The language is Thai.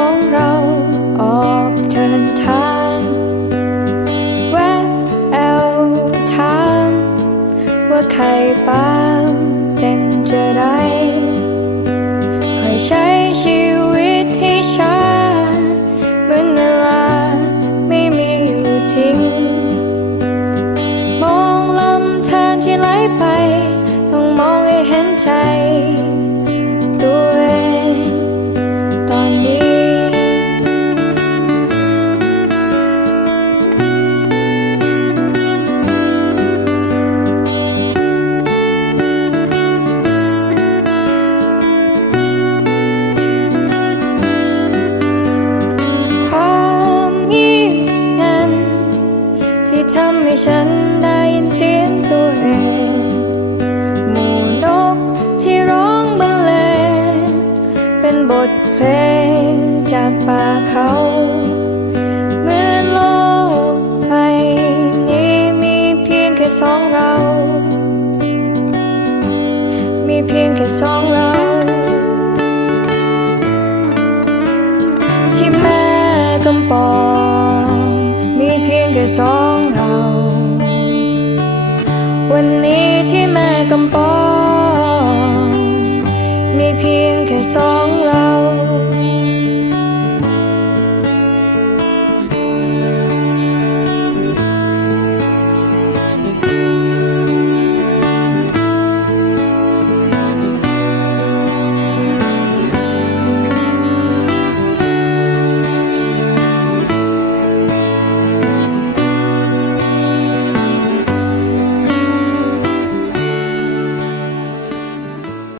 องเราออกเดินทางแวะเอลถามว่าใครบ้างเป็นจะได้คอยใช้ชีวิตที่ช้าเหมือนเวลาไม่มีอยู่จริง มองลำธารที่ไหลไป ต้องมองให้เห็นใจ ให้ฉันได้ยินเสียงตัวเองหมู่นกที่ร้องบรรเลงเป็นบทเพลงจากป่าเขาเมื่อโลกใบนี้มีเพียงแค่สองเรา มีเพียงแค่สองเราที่แม่กำปองมีเพียงแค่สอง วันนี้ที่แม่กำปอง มีเพียงแค่สอง